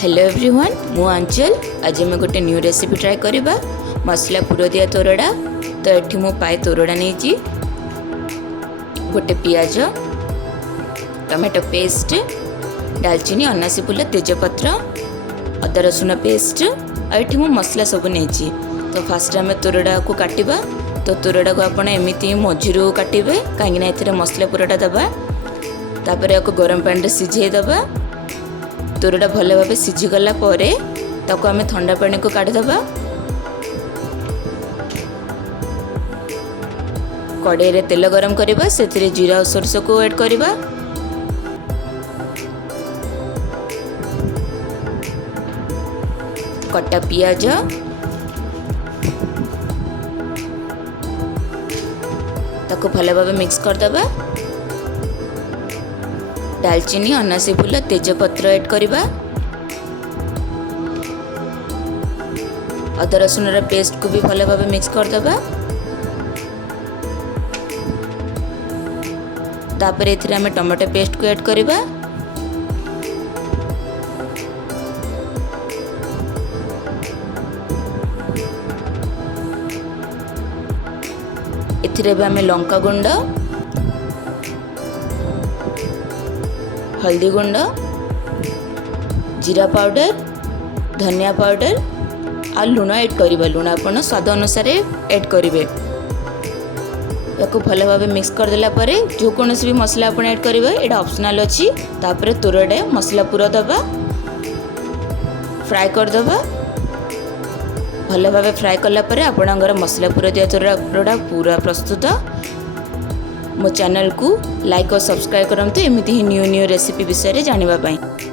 Hello everyone मु अंचल आज मैं गोटे न्यू रेसिपी ट्राई करवा मसला पुरदिया तोरड़ा। तो ये मु पाए तोरड़ा नहीं गोटे पियाज टमाटो पेस्ट डालचीनी अनासी फूल तेजपत्र अदा रसुण पेस्ट और मु मसला सब नहीं। तो फास्ट आम तोरड़ा को काटिबा। तो तोरड़ा को आपण एमती मझिरू काटिबे कहीं मसला पूराटा दबा तापर या गरम पानी सिझे दबा। तोरड़ा भल भाव सिझीगला ताको आम ठंडा पानी को काढ़ीदबा। कड़ाई रे तेल गरम करवा से जीरा और सोरष को ऐड करवा। कटा पियाज ताको भल भाव मिक्स करदबा। डालचीनी अनासी फूल तेजपत्र ऐड करवा। अदा रसुण पेस्ट को भी भल भाव मिक्स करदबा। तापर एथिरे आमे टमाटो पेस्ट को ऐड करवा। एथिरे भी आमे लंका गुंड हल्दी गुंड जीरा पाउडर धनिया पाउडर आ लुण ऐड करवा। लुण आपण स्वाद अनुसार ऐड करेंगे। या भल भाव मिक्स करदेला जो कौन भी मसला आप ऐड करेंगे ये ऑप्शनल अच्छी। तापर तोरड़ा मसला पूरा दबा फ्राए करदबा। भल भाव फ्राए कलापर आपणकर मसला पूरा दिया तोरड़ा पूरा प्रस्तुत। मो चैनल को लाइक और सब्सक्राइब करते एमती ही न्यू रेसिपी विषय जानापी।